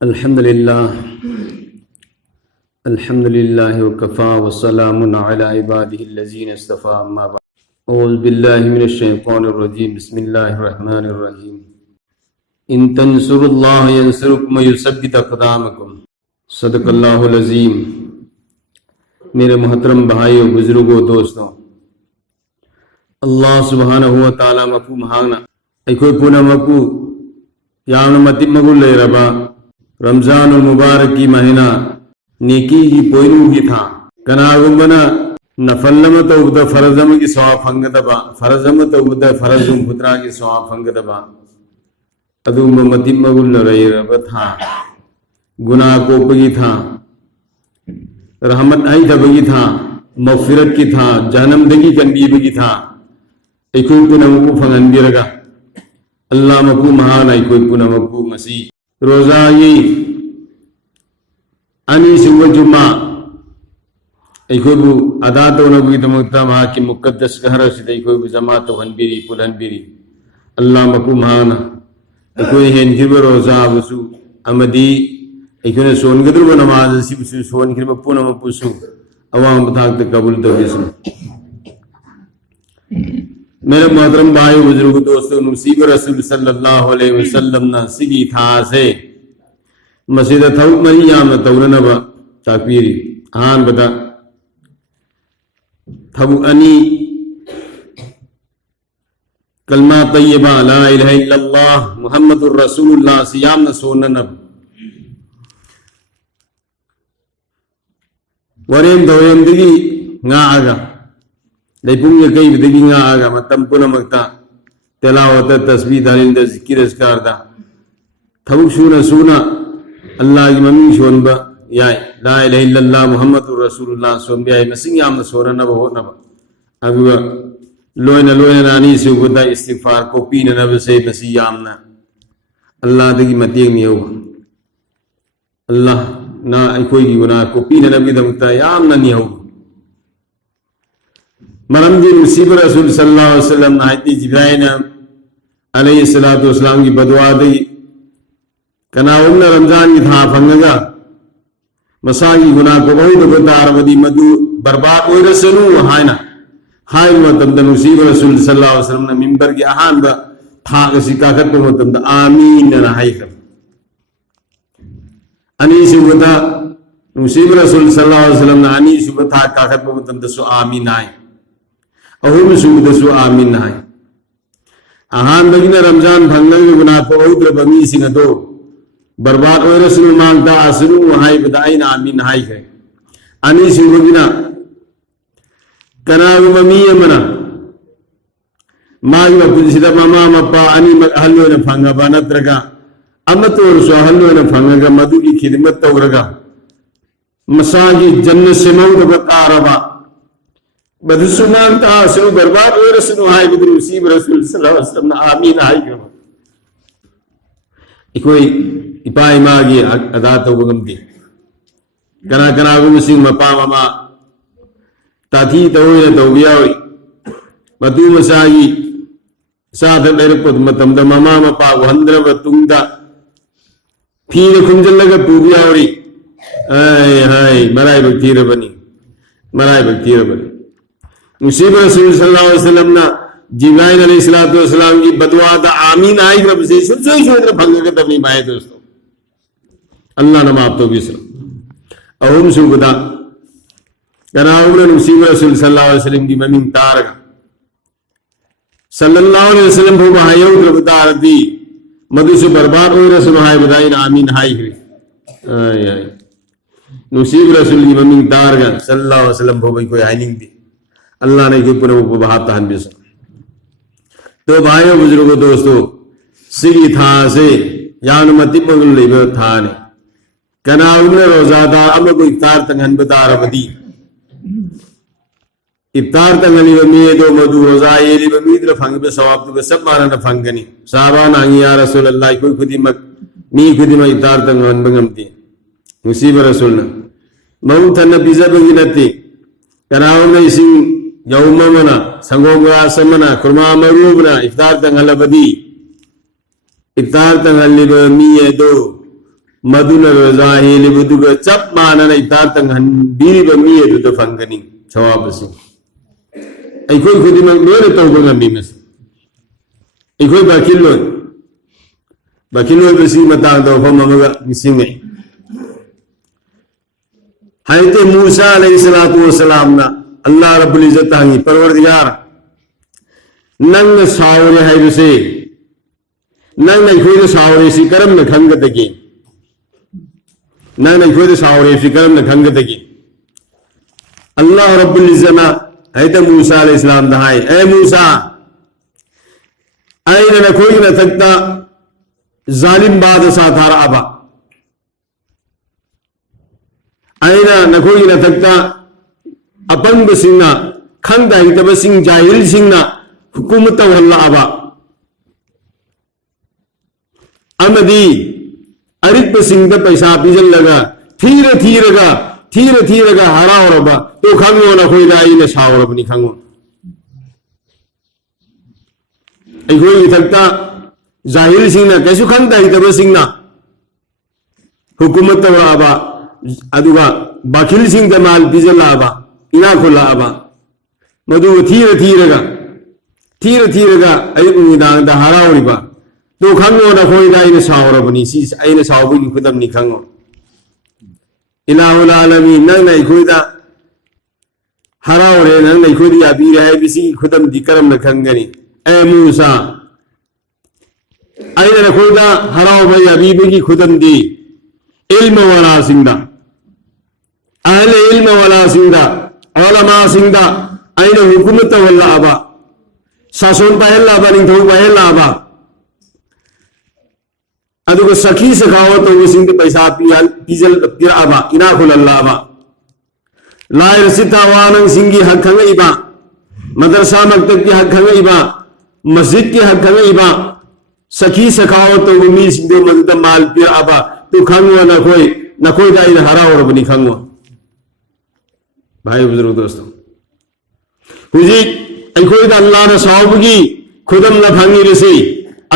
अल्हम्दुलिल्लाह वकफ़ा वस्सलामुन अला इबादिहिल्लज़ीना इस्तफ़ा अम्मा बअद औज़ु बिल्लाहि मिनश्शैतानिर्रजीम बिस्मिल्लाहिर्रहमानिर्रहीम इन तंसुरुल्लाह यंसुरुकुम व युसब्बित अक़दामकुम सदक़ल्लाहुल अज़ीम। मेरे मोहतरम भाइयों, बुजुर्गों, दोस्तों, अल्लाह सुब्हानहु व तआला मफू महांगना अखोई पुनमकु यामना मतिम मगुल लेरबा रमजानुल मुबारक की महीना नेकी की पोइनु की था कनागुंबना नफल्लम तौबद फरजम की सवाब फंगदबा फरजम तौबद फरजुम पुत्रा की सवाब फंगदबा अदुम मतिम मगुल लेरबा था गुनाह कोपगी था रहमत आई दबगी था मगफिरत की था जहन्नम दगी कनबीबगी था एकोई पुनमकु फंगनबिरगा अल्लाह मकु महान एकोई पुनमकु मसी रोजा ये अनी सुब जुम्मा एकोबु अदा तौनबुगिदमक्ता महाकी मुकद्दस गहरसिद एकोबु जमा तौहनबिरी पुलहनबिरी अल्लाह मकु महान एकोई हेनखिब रोजा बुसु अमदी एकोने सोनगद्रुब नमाज सिबुसु सोनखिब पुनमपुसु अवांग बथाक कबूल तौबिसु। मेरे मोहतरम भाई बुजुर्ग दोस्तों, नसीब रसूल सल्लल्लाहु अलैहि वसल्लम ना सिगी था से मस्जिद थौ मरी याम तौरनबा ताकबीरी हान बता थबु अनी कलमा तय्यबा ला इलाहा इल्लल्लाह मुहम्मदुर रसूलुल्लाह सियाम न सोननब वरेम दौरेम दिगी nga aga लेपुंग कई बिदगी nga aga मतम पुनमक्ता तिलावत तस्बीह दालिंद जिक्र अस्कारदा थबुक सुना सुना अल्लाह की मम्मी सोनबा याय ला इलाहा इल्लल्लाह मुहम्मदुर रसूलुल्लाह सोनबा याय मसिंग याम सोरनब होनब अबुगा लोयना लोयना नानी से उबदा इस्तिगफार को पीन नब से मसी यामना अल्लाह दगी मतेंग नियो अल्लाह ना कोई की गुनाह को पीन नबी दमता यामना नियो मरमदी नसीब रसूल सल्लल्लाहु अलैहि वसल्लम नाइती जिब्राइल अलैहि सलातु वसलाम की बदुआ दी कना उम्र रमजान की था फंगगा मसागी गुनाह को बहुत बतारबदी मधु बर्बाद हो रसनु हायना हाय मतम नसीब रसूल सल्लल्लाहु अलैहि वसल्लम ने मिंबर की अहान ब था कसी काकत को मतम आमीन ना हाय कर अनी सुबता नसीब रसूल सल्लल्लाहु अलैहि वसल्लम ने अनी सुबता काकत को मतम दसु आमीन आय अहुम सुबदसु आमीन हाय अहान बगिना रमजान भंगल गुनाह को उद्र बमी सिंह दो बर्बाद हो रसनु मांगता असनु हाय बदाइन आमीन हाय है अनी सिंह कना ममी मना मागी पुंसिदा ममा मप्पा अनी हल्लो न फंगबा नत्रगा अमतोर सो हल्लो न फंगगा मधु की खिदमत तौरगा मसागी जन्नत से मौत बतारबा बदसु मांगता असनु बर्बाद हो रसनु हाय बिदु नसीब रसूल सल्लल्लाहु अलैहि वसल्लम आमीन हाय कर इकोई इपाई मागी अदा तौबगमदी कना कना गुमसिंग मपा ममा ताथी तौरे तौबियावी मधु मसागी साथ लेरपद मतमद ममा मपा वहंद्रब तुंगदा फीर खुंजलगा पुबियावी हाय हाय मराई बक्तीरबनी मराई बक्तीरबनी नसीब रसूल सल्लल्लाहु अलैहि वसल्लम ना जिब्राइल अलैहिस्सलातु वस्सलाम की बदुआ दा आमीन आई रब से सोच सोच भंग के तबनी माए दोस्तों अल्लाह न माफ तो बिसर अहुम सुबदा कनाउन नसीब रसूल सल्लल्लाहु अलैहि वसल्लम की ममिन तारगा सल्लल्लाहु अलैहि वसल्लम हो भाइयों रबदार दी मधु से बर्बाद हो रसूल हाय बदाइन आमीन हाय है आय आय नसीब रसूल की ममिन तारगा सल्लल्लाहु अलैहि वसल्लम हो भाई कोई हाइनिंग दी अल्लाह ने कोई पुनः को बहाता हन बिसर। तो भाइयों बुजुर्गों दोस्तों सिगी था से यान मति मगल लेबे था ने कना उम्र रोजादा अम को इफ्तार तंगन बतारबदी इफ्तार तंगली बमी दो मधु रोजा ये ली बमी द्र फंग बे सवाब तो सब माना न फंगनी साहबा नांगी या रसूल अल्लाह कोई खुदी मक नी खुदी में इफ्तार तंगन बंगमती मुसीब रसूल न मऊ थन बिजा बगिनती कना उम्र इसिंग यौममना संगोगरा समना कुरमा मरूबना इफ्तार तंगल बदी इफ्तार तंगल बमी दो मधुना रजा हेलिबुदुगा चप मानना इतार तंगन बीरिबा मी अदुदा फंगनी सवाबसि अखोई खुदिमक लोने तौबा ngami mas अखोई बाकिलो बसी मतंग दो फममगा निसिंगे हायते मूसा अलैहिस्सलातु वस्सलाम ना अल्लाह रब्बुल इज्जत हांगी परवरदिगार नंग सावरे हायबसे नंग अखोई सावरे सि करम न खंगदगे नंग अखोई सावरे सि करम न खंगदगे अल्लाह रब्बुल इज्जत हायते मूसा अलैहिस्सलाम दा हाय ए मूसा आइना नखोई न तक्ता जालिम बादशाह थारा अबा आइना नखोई न तक्ता अपंग सिंना खंदा हितब सिंह जाहिल सिंना हुकूमत वल्ला अबा अमदी अरिप सिंह द पैसा पिजल लगा थीरगा हरावरबा तो खंगो नखोई दा आइना सावरबनी खंगो अखोई इथक्ता जाहिल सिंह कैसु खंदा हितब सिंह हुकूमत वल्ला अदुगा बाखिल सिंह द माल पिजल अबा इना खुला अबा मधु थीरगा अयुक नुमिदांग दा हरावरिबा तो खंगो नखोई दा आइना सावरबनी सी आइना सावबगी खुदमनी खंगो इलाहुल आलमीन नंग अखोई दा हरावरे नंग अखोई दा याबीरे हायबिसी खुदम दी करम न खंगनी ए मूसा आइना नखोई दा हरावबा याबीबगी खुदम दी इल्म वाला सिंदा अहले इल्म वाला सिंदा उलमा सिंदा आइना हुकूमत वल्ला अबा सासन पाहेला अबा निंथौ पाहेला अबा अदुगा सखी सखावत तो सिंह पैसा पिजल पिरा अबा इना खुलल्ला अबा लायर सिता वानंग सिंगी हक खंगइबा मदरसा मकतब की हक खंगइबा मस्जिद की हक खंगइबा सखी सखावत तो मी सिंह मदद माल पिरा अबा तो खंगो नखोई दा इना हरावरबनी खंगो भाई बुजुर्ग दोस्तों हुजीक अखोई दा अल्लाह ना सावबगी खुदम न फंगी रसी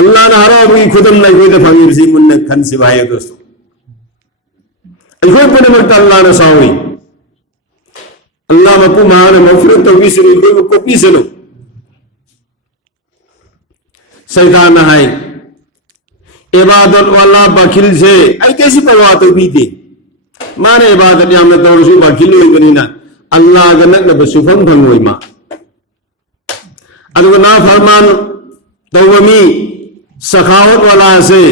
अल्लाह ना हरावबगी खुदम न अखोई दा फंगी रसी मुन्न खन से भाई दोस्तों अखोई पने मरता अल्लाह ना सावरी अल्लाह मपु मान मगफिरत तो भी सुनो अखोई को पी सुनो शैतान है इबादत वाला बखिल से आई कैसी परवाह तो भी दे माने इबादत या में तो रसू बखिल होई बनी ना अल्लाह गनक न बसुफम भंगोई मा अदुगा ना फरमान तवमी सखावत वाला से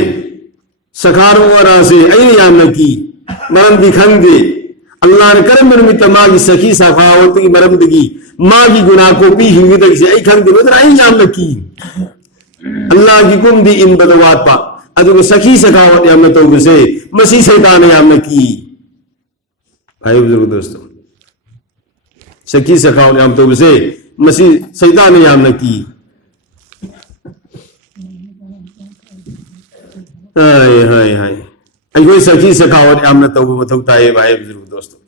सखार वाला से आई याम की मरम दिखंगे अल्लाह ने करम निमित्त मागी सखी सखावत की मरम दगी मागी गुनाह को पी हिंगी तक से आई खंगे मतलब आई याम की अल्लाह की कुम दी इन बदवात पा अदुगा सखी सखावत याम तो से मसी शैतान याम की भाई बुजुर्ग दोस्तों सखी सखावत याम तो से मसी शैतान याम की हाय हाय हाय अखोई सखी सखावत याम तो मथौ ताए भाई बुजुर्ग दोस्तों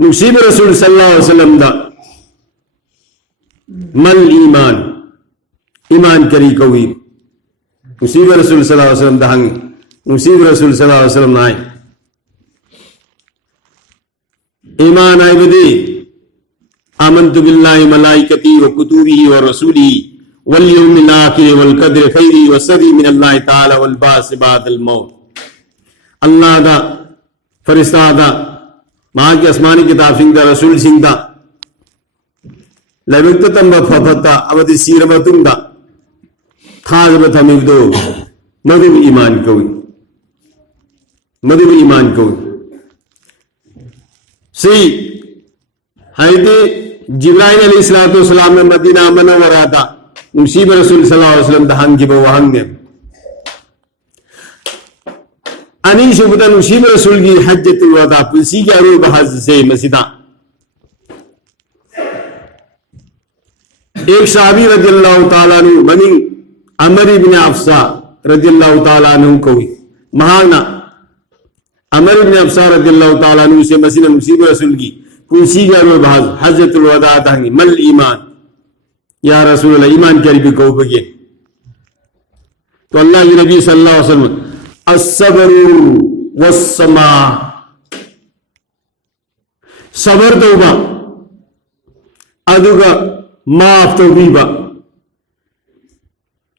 नुसीब रसूल सल्लल्लाहु अलैहि वसल्लम दा मल ईमान करी कवी नुसीब रसूल सल्लल्लाहु अलैहि वसल्लम दा हंग नुसीब रसूल सल्लल्लाहु अलैहि वसल्लम नाय ईमान आय बदे आमन्तु बिल्लाहि मलाइकती व कुतुबिही व रसूलिही वल यौमिल आखिर वल कद्र खैरी व शर्रि मिन अल्लाह तआला वल बास बादल मौत अल्लाह दा फरिश्ता दा मां की आसमानी किताब सिंह दा रसूल सिंह दा लबिक तंबा फफता अवदि सीर मतुंग दा थाज बथमिदो मदु ईमान कवी सी हायते जिब्राइल अलैहिस्सलातु वस्सलाम ने मदीना मुनव्वरा दा मुसीब रसूल सल्लल्लाहु अलैहि वसल्लम दा हंगी बो हंगे अनि शुबदा मुसीब रसूल की हज्जतुल वदा पुसी के अरू बहज से मसीदा एक सहाबी रज़ियल्लाहु ताला अन्हु मनी अमर इब्न अफसा रज़ियल्लाहु ताला अन्हु कोई महाना अमर इब्न अफसा रज़ियल्लाहु ताला अन्हु से मसीना मुसीब रसूल की पुसी के अरू बहज हज्जतुल वदा हंगी मल ईमान या रसूल अल्लाह ईमान करी भी को बगे तो अल्लाह के नबी सल्लल्लाहु अलैहि वसल्लम अस्सबरु वस्समा, सबर तौबा अदुगा माफ तौबीबा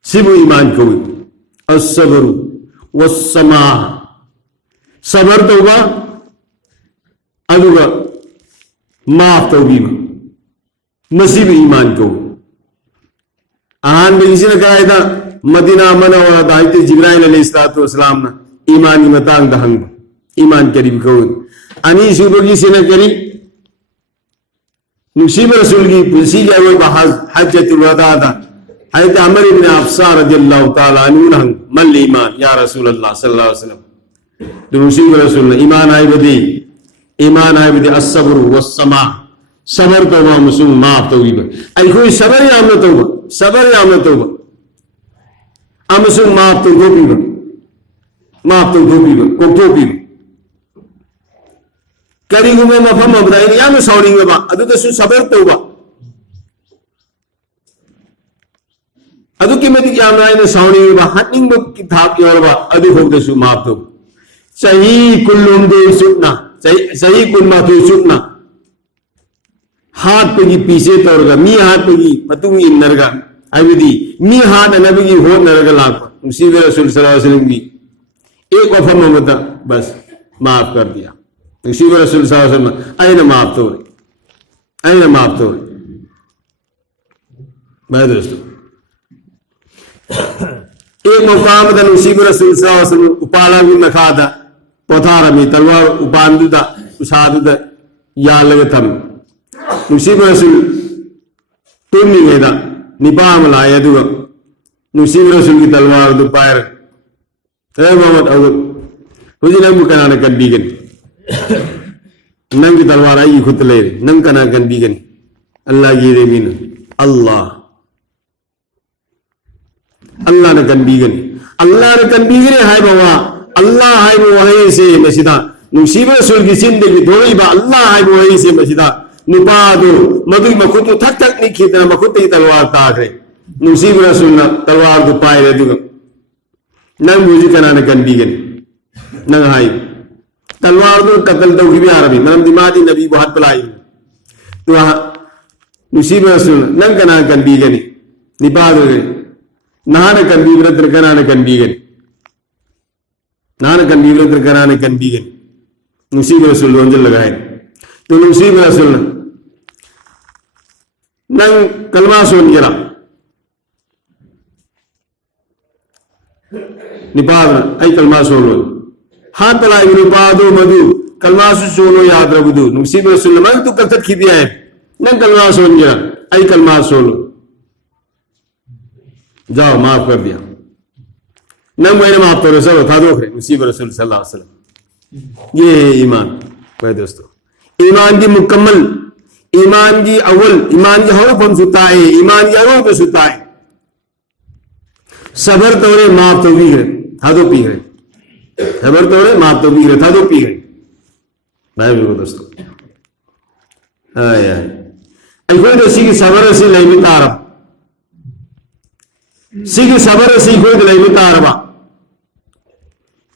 सिबु ईमान कौई। अस्सबरु वस्समा, सबर तौबा अदुगा माफ तौबीबा मसीबु ईमान कौई। अहानबगिसिना कायदा मदीना मनवरा हाइते जिब्राइल अलैहिस्सलातु वस्सलाम ना ईमान की मतांग दहंग ईमान करीब कौन। अनी सुबगिसिना करी नुसीब रसूल की पुंसी के अवल बहाज हज्जतुल वदा दा हाइते अमर इब्न अफसा रदियल्लाहु ताला अन्हु हंग मल ईमान या रसूल अल्लाह सल्लल्लाहु अलैहि वसल्लम। तो नुसीब रसूल ने ईमान आए बदी अस्सब्रु वस्समा, सबर तौबा मुसुम माफ तौबा आई कोई सबर या अमन तौबा, सबर या अमन तौबा अमसुम माफ तो गोपीबा, माफ तो गोपीबा को गोपीबा करीगुमे मफम अबदाइन या में सौरिंगबा अदु तसु सबर तौबा अदु की मदि क्या नाइन सौरिंगबा हनिंग की थाप योरबा अदु हो तसु माफ तो सही कुल्लुम दे सुना सही कुल मा तो सुना हाथ पे की पीछे तोरगा मी हाथ पे की पतुंगी नरगा अविदी मी हाथ नबी की हो नरगा लाख मुसीब रसूल सल्लल्लाहु अलैहि वसल्लम की एक वफा ममता बस माफ कर दिया। मुसीब रसूल सल्लल्लाहु अलैहि वसल्लम आईना माफ तो मैं दोस्तों एक मुकाम दा मुसीब रसूल सल्लल्लाहु अलैहि वसल्लम उपाला भी नखादा पोथारा में तलवार उपांदुदा उसादुदा या लगे थम मुसीब रसूल तुमनी गेदा निपाम लाया दुआ मुसीब रसूल की तलवार दो पायर ए मोहम्मद अवल हुजी नंग कनाना कंदीगन नंग की तलवार आई खुद ले नंग कना कंदीगन अल्लाह की रे मीन अल्लाह ने कंदीगन हाय बाबा अल्लाह हाय वही से मसीदा मुसीब रसूल की जिंदगी धोई बा अल्लाह हाय वही से मसीदा नुपादो मधु मखुत थक थक नहीं खींचना मखुत की तलवार ताक रहे मुसीब रसूल ना तलवार को पाए रहे दुगम नंग मुझे कनाना कंदीगन नंग हाई तलवार तो कतल तो भी आरबी मतलब दिमागी नबी बहुत पलाई तो वहां मुसीब रसूल नंग कनाना कंदीगन निपाद रहे नान कंदीव्रत कनाना कंदीगन नान कंदीव्रत कनाना कंदीगन मुसीब रसूल रोंजल लगाए तो मुसीब रसूल नंग कलमा सोन गिरा निपाद आई कलमा सोनो हाथ पलाई निपादो मधु कलमा सोनो याद रखदू मुसीब रसूल मैं तू कथत खी दिया है नंग कलमा सोन गिरा आई कलमा सोनो जाओ माफ कर दिया नंग मैंने माफ तो रसूल था दो मुसीब रसूल सल्लल्लाहु अलैहि वसल्लम। ये ईमान भाई दोस्तों, ईमान की मुकम्मल ईमान की अव्वल ईमान की हर फम सुता है ईमान की अरो पे सुता है सबर तोड़े माफ तो भी गए था दो पी गए सबर तोड़े माफ तो भी गए था दो पी गए भाई दोस्तों कोई तो सी की सबर सी लाई में तारब सी की सबर सी कोई तो लाई में तारबा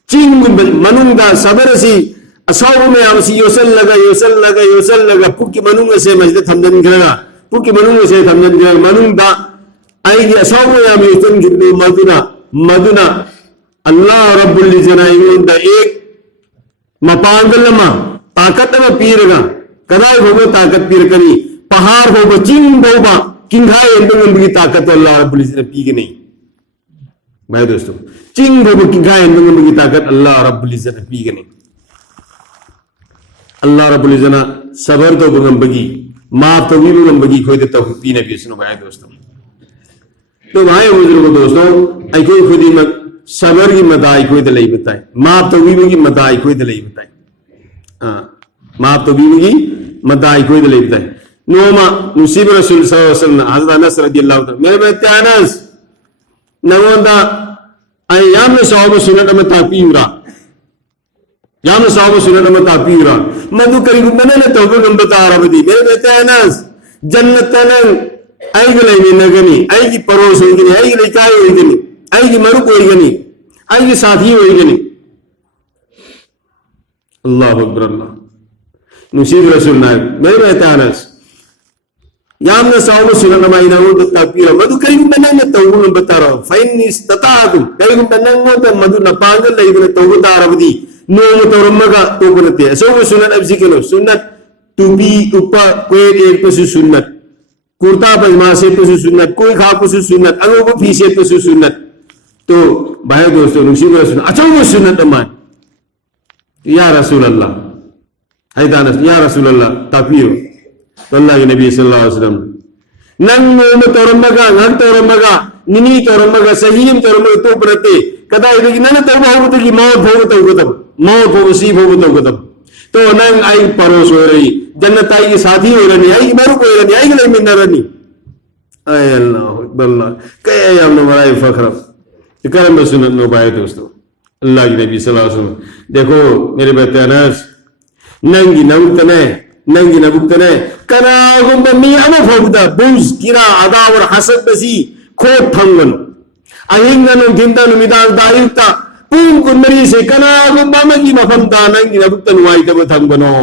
चिंग मनुंगा सबर सी असाउ में आमसी योसल लगा पुक्की मनुंगा से मस्जिद थमदन गिरगा पुक्की मनुंगा से थमदन गिरगा मनुंगा आएगी असाउ में आम योसन गिरदो मदुना अल्लाह रब्बुल इज़्ज़त इनदा एक मपांगलमा ताकत में पीरगा कदाई होगा ताकत पीर करी पहाड़ होगा चिंग होगा किंघाई एंडंगम की ताकत अल्लाह रब्बुल इज़्ज़त पी के नहीं भाई दोस्तों चिंग होगा किंघाई एंडंगम की ताकत अल्लाह रब्बुल इज़्ज़त पी के नहीं अल्लाह रब्बुल इज़्ज़त सबर तो बगम बगी माफ तो भी बगम बगी कोई तो पी ने भी सुनो भाई दोस्तों। तो भाई बुजुर्गों दोस्तों आई कोई खुदी मत सबर की मदाई कोई दलाई बताए माफ तो भी बगी मदाई कोई दलाई बताए माफ तो भी बगी मदाई कोई दलाई बताए नोमा मुसीब रसूल सल्लल्लाहु अलैहि वसल्लम हज़रत अनस रदियल्लाहु ताला मेरे बेटे अनस नवंदा आई याम सहाबा सुन्नत में तापीरा याम सहाबा सुन्नत में तापीरा मधु करीब बने ने तो गम बता रहा बदी मेरे बेटे अनस जन्नत तन आई गले में नगनी आई की परोस होगी आई की लिकाई होगी أي مرق ويغني أي ساثي ويغني الله أكبر الله نسيب رسول الله ما يتعنس يامنا ساوم سنة ما ينامون تكبير مدو كريم بننا توبون بتارا فإن استطاعتم كريم بننا مدو نبانغ لا يبغى توبون تارا بدي نوم تورمغا توبون تيه سوم سنة أبزي كنو سنة توبي أوبا كوي إير پسو سنة كورتا پجما سے پسو سنة کوئی خا پسو سنة أنگو کو پھی سے پسو سنة تو بھائی دوستو نسیب رسول اچھا وہ سنة امان یا رسول اللہ حیدانس یا رسول اللہ تکبیر والله النبي صلى الله عليه وسلم نن تورمغا نن تورمغا نني تورمغا سهيم تورمغا تو برته كدا يدي نن توبه هوتي موت هوتو غتم موت هوسي هوتو غتم تو نن اي پروس وري جنت اي ساتھی ورني اي مرو ورني اي لي منرني اي الله اكبر الله كي يا ابن مراي فخر كرم سنن نو باي دوستو الله के नबी सल्लल्लाहु अलैहि वसल्लम देखो मेरे बेटे अनस नंगी नंगतने नंगी नबुक्तने कना गुंबा मी अमा फौदा बुज किरा अदावर हसद बसी खोट थंगनो अहिंगनो गिंदनो मिदाल दायुक्ता पुंग कुनरी से कना गुंबा मगी मफम दा नंगी नबुक्तन वाई तब थंगनो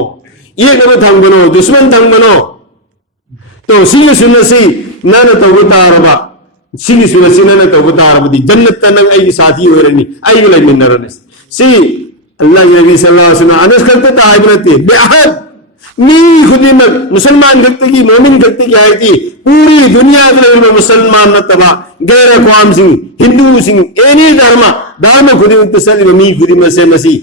ये कब थंगनो दुश्मन थंगनो तो सी सुनसी नन तवता रबा सी सुनसी नन तवता रबदी जन्नत तन आई साथी होरनी आई लय मिनरने सी अल्लाह के नबी सल्लल्लाहु अलैहि वसल्लम अनस करते ता आयबरते बेअहद मी खुदी में मुसलमान व्यक्ति की मोमिन व्यक्ति की आई थी पूरी दुनिया में मुसलमान न तबा गैर अक़वाम सिंह हिंदू सिंह एनी धर्म खुदी में तसली मी खुदी में से मसी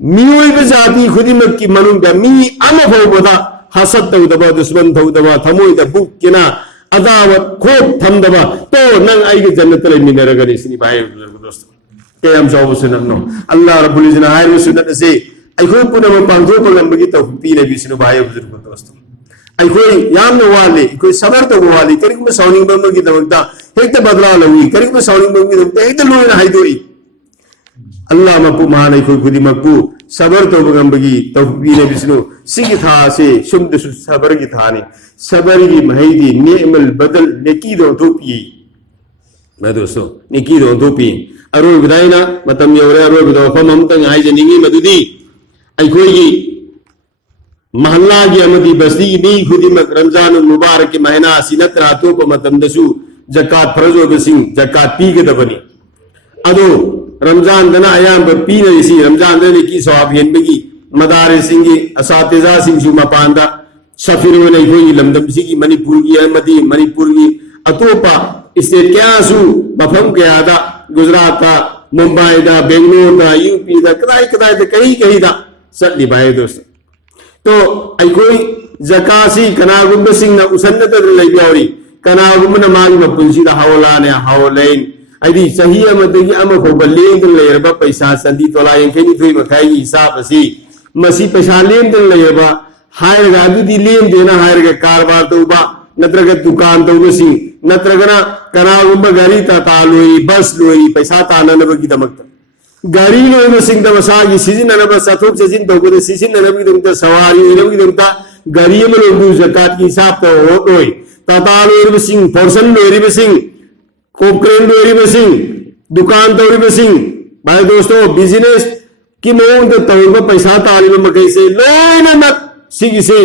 मी वही बजाती खुदी में की मनुम का मी अम हो बता हसद तो दबा दुश्मन तो दबा थमोई द बुक किना अदावत खोट थम दबा तो नंग आई के जन्नत ले मिनर गरी सिनी भाई दोस्तों के हम जाओ सुनन नो अल्लाह रब्बुल इज्जत हाय सुनत से अखोई पुनम पांगो पगंबगी तौफीक पीने बिसनु भाई बुजुर्ग दोस्तों अखोई यामन वाले अखोई सबर तो वाले करिक में साउनिंग बमगी दमकता हेक्ता बदला लवी करिक में साउनिंग बमगी दमकता हेक्ता लोना हाइदोई अल्लाह मपु मान अखोई खुदी मक्कू सबर तो बगंबगी तौफीक पीने बिसनु सिगी था से शुद्ध सबर की थाने सबर की महदी नेमल बदल नेकी दो तोपी मैं दोस्तों नेकी दो तोपी अरोय बिदाइना मतम यौरे अरोय बिदो फम हम तंग हाई जनिंगी मदुदी अखोई महल्ला की अमदी बस्ती नी खुदी रमजान मुबारक के महीना सिनत्रा तो मतमदसु जकात फरजो बसिंग जकात पीगदबनी अदो रमजान दना अयाम पीनसी रमजान दने की सवाब हेनबगी मदारसिंगी असातिजा सिंसु मपांदा सफिरो ने कोई लमदम सिगी मणिपुर की अमदी मणिपुर की अतोपा स्टेट क्यासु मफम के आदा गुजरात का मुंबई दा बेंगलोर दा यूपी दा कदाई कदाई दा कहीं कहीं दा सल्ली भाई दोस्तों तो अखोई जकासी कनागुम सिंह ना उसन्नत लेबियावरी कनागुम न मागी मपुंसी दा हवलाने हवलेन आदि सही अमदगी अम फोब लेंद लेरबा पैसा संदी तोला यंखेनी थुई मखाई हिसाब असी मसी पैसा लेंद लेरबा हायरगा अदुदी लेंद देना हायरगा कारबार तौबा नत्रगा दुकान तौबसी नत्रगना कनागुम गाड़ी ता लोई बस लोई पैसा ताननबगी दमकता गाड़ी लोई सिंह दमसागी सीजन ननबा सथोक सीजन तौबदे सीजन ननबगी दमता सवारी ननबगी दमता गाड़ी में लोगु जकात की हिसाब तो होय ताता लोई सिंह पर्सन लोई सिंह कोपक्रेन लोई बसिंग दुकान तौरी बसिंग भाई दोस्तों बिजनेस की मोंग तो तौर पैसा तालीम मकई से लोन मत सिगी से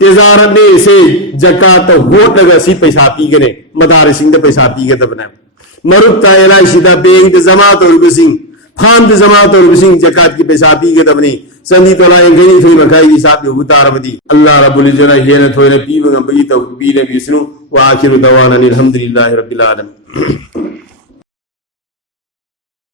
तेजारत ने से जकात वोट लगा सी पैसा पी गने मदार सिंह दे पैसा पी गए तबना मरुक तायरा सीधा बैंक जमा तौर बसिंग फान जमा तौर बसिंग जकात की पैसा पी गए तबनी संदी तोला गनी थोई मकाई हिसाब यो उतारबदी अल्लाह रब्बुल इज्जत हेन थोइने पीबंग बगी तो बीने बिस्नु वा आखिरु दवाना अल्हम्दुलिल्लाहि रब्बिल आलमीन